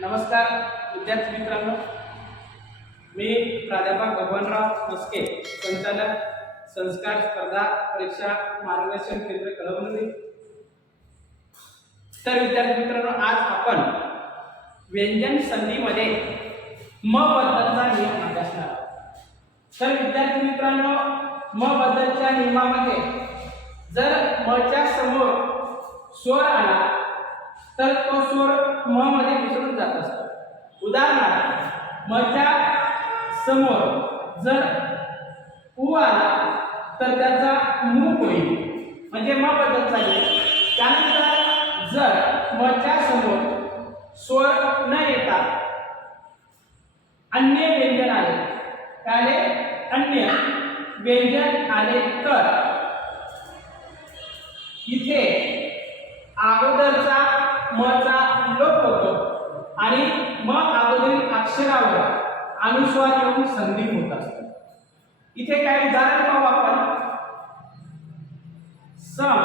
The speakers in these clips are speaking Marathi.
नमस्कार विद्यार्थी मित्रांनो. मी प्राध्यापक भगवानराव मस्के संचालक संस्कार स्पर्धा परीक्षा मार्गदर्शन केंद्र कळमनुरी तर विद्यार्थी मित्रांनो आज आपण व्यंजन संधीमध्ये म बद्दलचा नियम अभ्यासणार तर विद्यार्थी मित्रांनो म बद्दलच्या नियमामध्ये जर मच्या समोर स्वर तर तो स्वर म मध्ये मिसळून जात असतो. उदाहरणार्थ मच्या समोर जर उ आला तर त्याचा मू होईल. म्हणजे म बदल चालेल त्यानंतर जर मच्या समोर स्वर न येता अन्य व्यंजन आले काय अन्य व्यंजन आले तर इथे अगोदरचा मचा लोप होतो. आणि म अगोदरील अक्षरावर अनुस्वार येऊन संधी होत असतो. इथे काय उदाहरण पाहू आपण. सम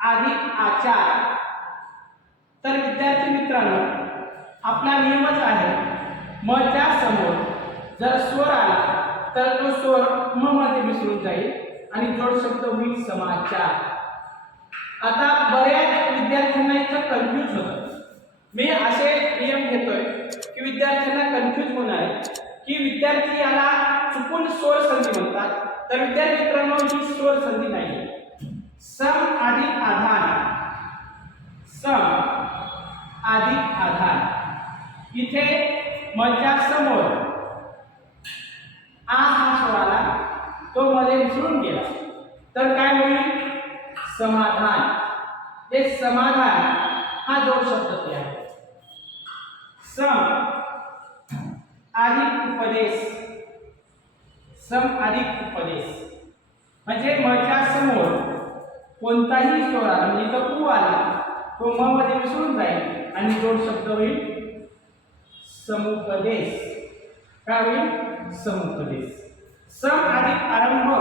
अधिक आचार. तर विद्यार्थी मित्रांनो आपला नियमच आहे मच्या समोर जर स्वर आला तर तो स्वर म मध्ये मिसळून जाईल आणि जोड शब्द होईल समाचार. आता विद्यार्थ्यांना इथं कन्फ्यूज होतं. मी असे नियम घेतोय की विद्यार्थ्यांना कन्फ्यूज होणार आहे. की विद्यार्थी याला चुकून स्वर संधी म्हणतात. तर विद्यार्थी मित्रांनो ही स्वर संधी नाही सम अधिक आधार. सम अधिक आधार. इथे मजा समोर आ हा स्वर आला. तो मध्ये मिसळून गेला. तर काय होईल? समाधान. हे समाधान हा दोन शब्द आहे. सम अधिक उपदेश. सम अधिक उपदेश. म्हणजे मच्या समोर कोणताही स्वर आला म्हणजे इथं उ आला तो म मध्ये मिसळून जाईल आणि दोन शब्द होईल समुपदेश. काय होईल? समुपदेश. सम अधिक आरंभ.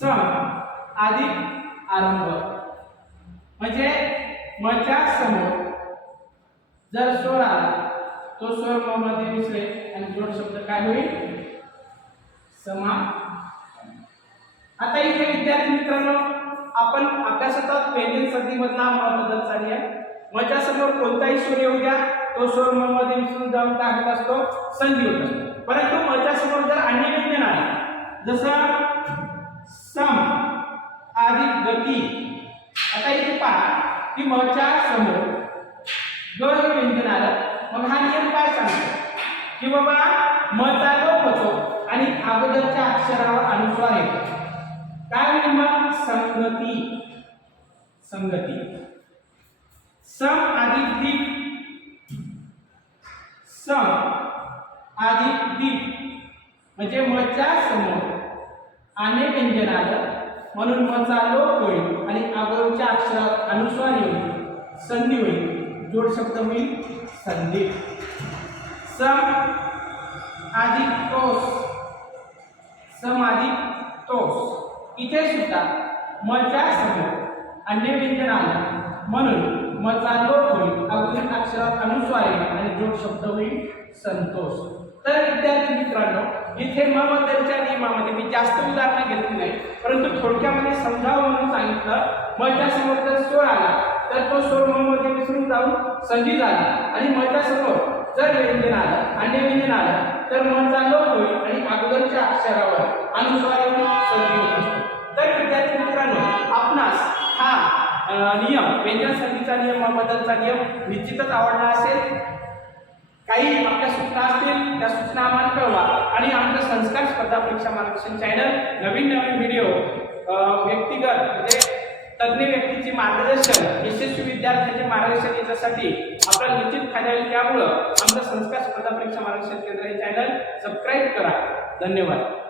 सम अधिक आरंभ. म्हणजे मच्या समोर. जर स्वर आला तो स्वर म मध्ये मिसळेल आणि जोड शब्द काय होईल? समा आता इथे विद्यार्थी मित्रांनो आपण अभ्यासात व्यंजन संधीमधला बदल बदलचा आहे. मच्या समोर कोणताही स्वर येऊ द्या तो स्वर म मध्ये मिसळून जाऊन टाकत असतो संधी होत असतो. परंतु मच्या समोर जर अन्य व्यंजन आहे जसं सम अधिक गती पहा की मच्या समोर ग हे व्यंजन आलं. मग हा नियम काय सांगतो? की बाबा मचा लोप होतो आणि अगोदरच्या अक्षरावर अनुस्वार येतो. काय होईल मग संगती. संगती. सम अधिक दीप. सम अधिक दीप. म्हणजे मच्या समोर अनेक व्यंजन आलं. म्हणून मचा लोप होईल आणि अगोदरच्या अक्षरात अनुस्वार येईल. संधी होईल. जोड शब्द होईल संधी. सम अधिक तोस सम अधिक तोस इथे सुद्धा मच्या समोर अन्य व्यंजन आलं. म्हणून मचा लोप होईल अगोदर अक्षरात अनुस्वार येईल आणि जोड शब्द होईल संतोष तर विद्यार्थी मित्रांनो इथे म नियमामध्ये मी जास्त उदाहरणं घेतली नाही परंतु थोडक्यामध्ये समजावं म्हणून सांगितलं मच्या समोर जर स्वर आला तर तो स्वर मध्ये मिसळून जाऊन संधी झाला आणि मच्या समोर जर व्यंजन आलं अन्य व्यंजन आलं तर मचा लोप होईल आणि अगोदरच्या अक्षरावर अनुस्वार येऊन संधी होईल नियम व्यंजन संधीचा नियम म नियम निश्चितच आवडला असेल. काही आपल्या सूचना असतील त्या सूचना आम्हाला कळवा. आणि आमचं संस्कार स्पर्धा परीक्षा मार्गदर्शन चॅनल नवीन नवीन व्हिडिओ व्यक्तिगत म्हणजे तज्ज्ञ व्यक्तीचे मार्गदर्शन यशस्वी विद्यार्थ्यांचे मार्गदर्शन याच्यासाठी आपला निश्चित फायदा होईल त्यामुळं आमचं संस्कार स्पर्धा परीक्षा मार्गदर्शन केंद्र हे चॅनल सबस्क्राईब करा. धन्यवाद.